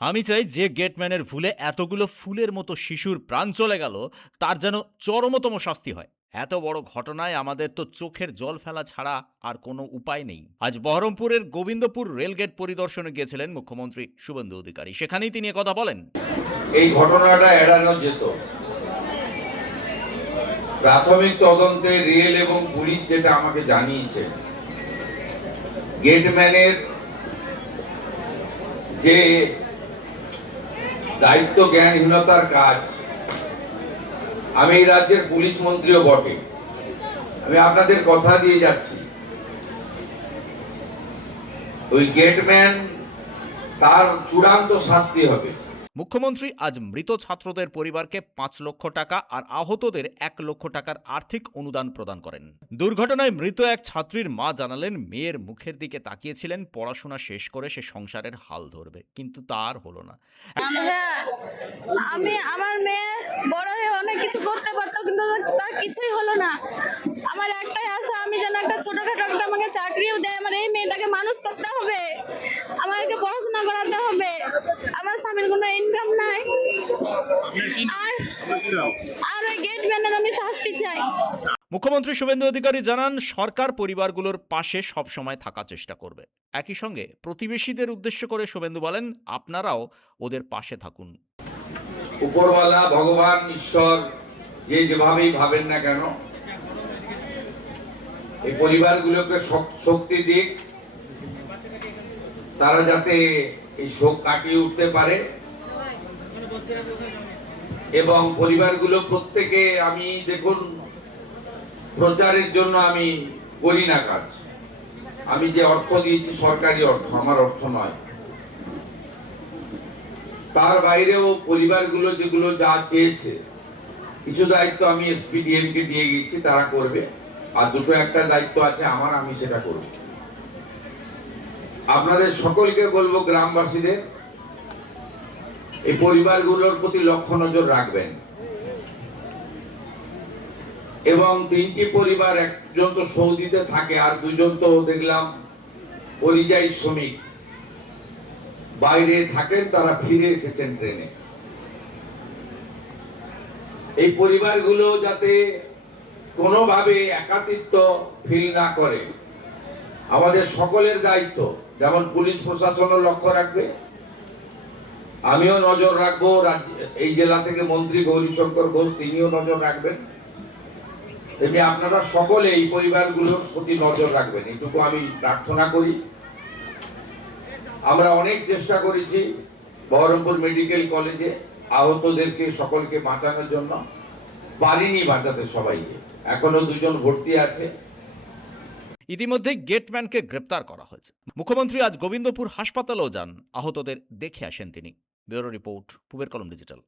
আমি চাই যে গেটম্যানের ভুলে এতগুলো ফুলের মতো শিশুর প্রাণ চলে গেল, তার যেন চরমতম শাস্তি হয়। এত বড় ঘটনায় আমাদের তো চোখের জল ফেলা ছাড়া আর কোনো উপায় নেই। আজ বহরমপুরের গোবিন্দপুর রেলগেট পরিদর্শনে গিয়েছিলেন মুখ্যমন্ত্রী শুভেন্দু অধিকারী। সেখানেই তিনি কথা বলেন। এই ঘটনাটা এড়ানো যেত। প্রাথমিক তদন্তে রেল এবং পুলিশ যেটা আমাকে জানিয়েছে, গেটম্যানের যে দায়িত্ব জ্ঞানহীনতার কাজ, আমি এই রাজ্যের পুলিশ মন্ত্রীও বটে, আমি আপনাদের কথা দিয়ে যাচ্ছি, ওই গেটম্যান তার চূড়ান্ত শাস্তি হবে। মুখ্যমন্ত্রী আজ মৃত ছাত্রদের পরিবারকে ৫ লক্ষ টাকা আর আহতদের ১ লক্ষ টাকার আর্থিক অনুদান প্রদান করেন। দুর্ঘটনায় মৃত এক ছাত্রীর মা জানালেন, মেয়ের মুখের দিকে তাকিয়েছিলেন, পড়াশোনা শেষ করে সে সংসারের হাল ধরবে, কিন্তু তার হলো না। হ্যাঁ, আমার মেয়ে বড় হয়ে অনেক কিছু করতে পারতো, কিন্তু তার কিছুই হলো না। আমার একটাই আশা, আমি যেন একটা ছোটখাটো একটা আমাকে চাকরিও দেয়। আমার এই মেয়েটাকে মানুষ করতে হবে, আমাকে পড়াশোনা করাতে হবে। আমার স্বামীর কোনো ইনকাম নাই, আর ওই গেটম্যানের আমি শাস্তি চাই। মুখ্যমন্ত্রী শুভেন্দু অধিকারী জানান, সরকার পরিবারগুলোর পাশে সবসময় থাকার চেষ্টা করবে। একই সঙ্গে প্রতিবেশীদের উদ্দেশ্য করে শুভেন্দু বলেন, আপনারাও ওদের পাশে থাকুন। উপরওয়ালা, ভগবান, ঈশ্বর যে যেভাবেই ভাবেন না কেন, এই পরিবারগুলোকে শক্তি দিক, তারা যাতে এই শোক কাটিয়ে উঠতে পারে। এবং পরিবারগুলো প্রত্যেকে, আমি দেখুন, প্রচারের জন্য আমি করি না কাজ। আমি যে অর্থ দিয়েছি সরকারি অর্থ, আমার অর্থ নয়। তার বাইরেও পরিবারগুলো যেগুলো যা চেয়েছে, কিছু দায়িত্ব আমি এসপিডিএম কে দিয়ে গেছি, তারা করবে। আর দুটো একটা দায়িত্ব আছে আমার, আমি সেটা করব। আপনাদের সকলকে বলবো, গ্রামবাসীদের, এই পরিবারগুলোর প্রতি লক্ষ্য নজর রাখবেন। এবং 3টি পরিবার, একজন তো সৌদিতে থাকে আর দুজন তো দেখলাম পরিযায়ী শ্রমিক, বাইরে থাকেন, তারা ফিরে এসেছেন ট্রেনে। এই পরিবারগুলো যাতে কোনোভাবে একাকিত্ব ফিল না করে, আমাদের সকলের দায়িত্ব। যেমন পুলিশ প্রশাসনও লক্ষ্য রাখবে, আমিও নজর রাখবো, এই জেলা থেকে মন্ত্রী গৌরীশঙ্কর ঘোষ তিনিও নজর রাখবেন। তেমনি আপনারা সকলে এই পরিবারগুলোর প্রতি নজর রাখবেন, এটুকু আমি প্রার্থনা করি। আমরা অনেক চেষ্টা করেছি বহরমপুর মেডিকেল কলেজে আহতদেরকে সকলকে বাঁচানোর জন্য, পারিনি বাঁচাতে সবাইকে, এখনো 2 জন ভর্তি আছে। ইতিমধ্যে গেটম্যানকে গ্রেপ্তার করা হয়েছে। মুখ্যমন্ত্রী আজ গোবিন্দপুর হাসপাতালেও যান, আহতদের দেখে আসেন তিনি। ব্যুরো রিপোর্ট, পূবের কলম ডিজিটাল।